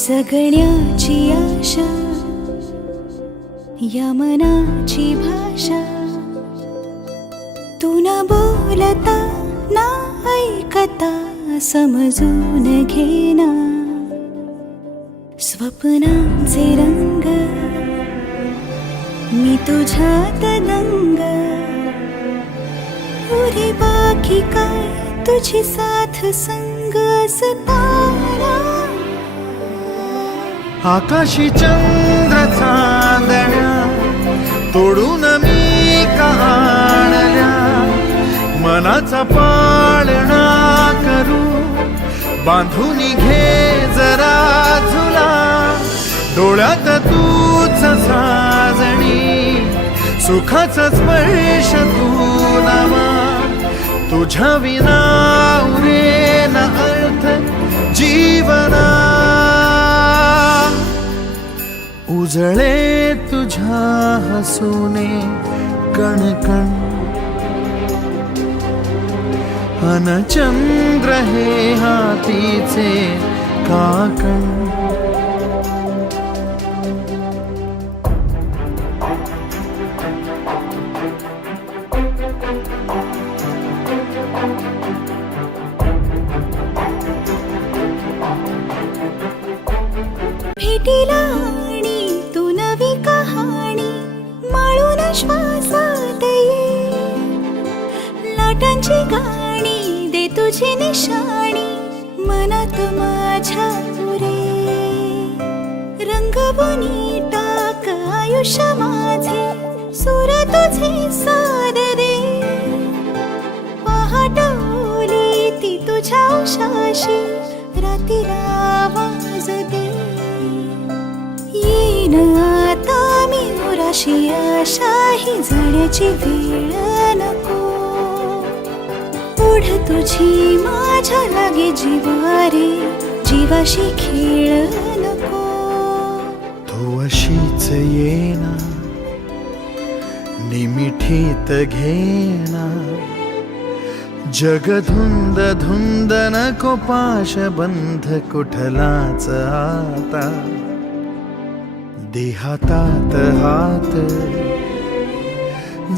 जगण्याची आशा या मनाची भाषा, तू न बोलता ना ऐकता समजून घेना, स्वप्नांचे रंग मी तुझ्यात दंग, पुरे बाकी काय तुझी साथ संग असताना, आकाशी चंद्र चांदण्या तोडून मी आणल्या, मनाचा पाळणा करू बांधून घे जरा झुला, डोळ्यात तूच साजणी सुखाचा स्पर्श तू नामा, तुझ्या विना उरेन अर्थ जीवना, उजळे तुझ्या हसूने कणकण, अन चंद्र हे हातीचे काकण, भेटीला आणि तू नवी कहाणी माळून श्वासात ये, लाटांची गाणी दे तुझी निशाणी मनात माझ्या पुरे, रंगवून टाक आयुष्य माझे सूर तुझे साद दे, पहाटवली ती तुझ्या उशाशी रातीला आवाज दे, येईन आता मी उराशी आशा ही जाण्याची वेळ नको, पुढ तुझी माझ्या लागे जीवारे जीवाशी खेळ नको, तो अशीच येना निमिठीत घेना, जग धुंद धुंद नको पाश बंध कुठलाच आता, देहातात हात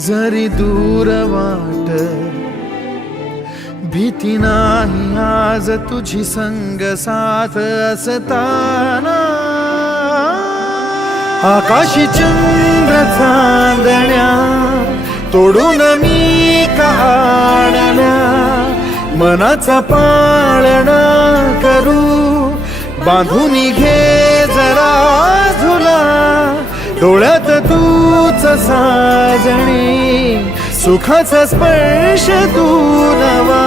जरी दूर वाट, भीती नाही आज तुझी संग साथ असताना, आकाशी चंद्र चांदण्या तोडून मी आणल्या, मनाचा पाळणा करू बांधून घे जरा झुला, डोळ्यात तूच साजणी सुखाचा स्पर्श तू नवा,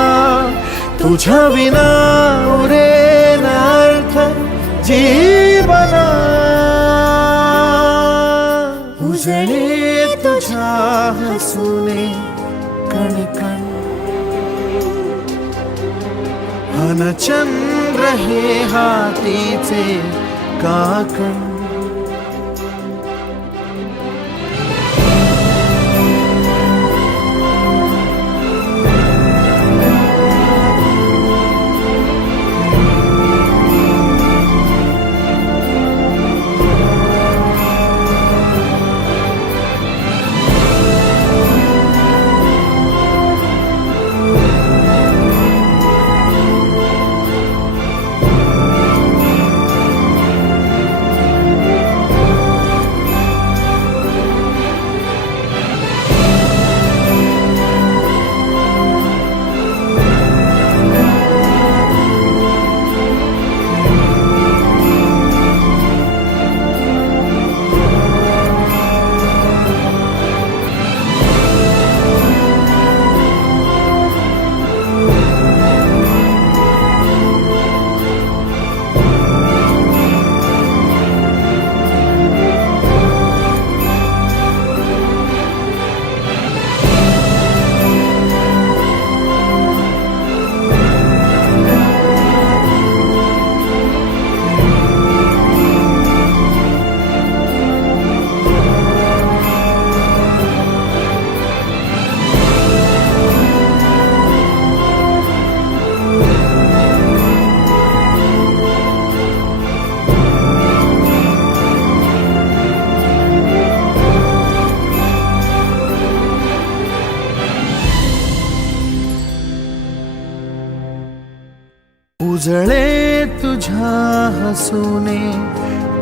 तुझ्या विना उरेन अर्थ जीवना, उजळे तुझ्या हसूने कणकण, अन चंद्र हे हातीचे काकण, उजळे तुझ्या हसूने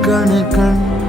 कण कण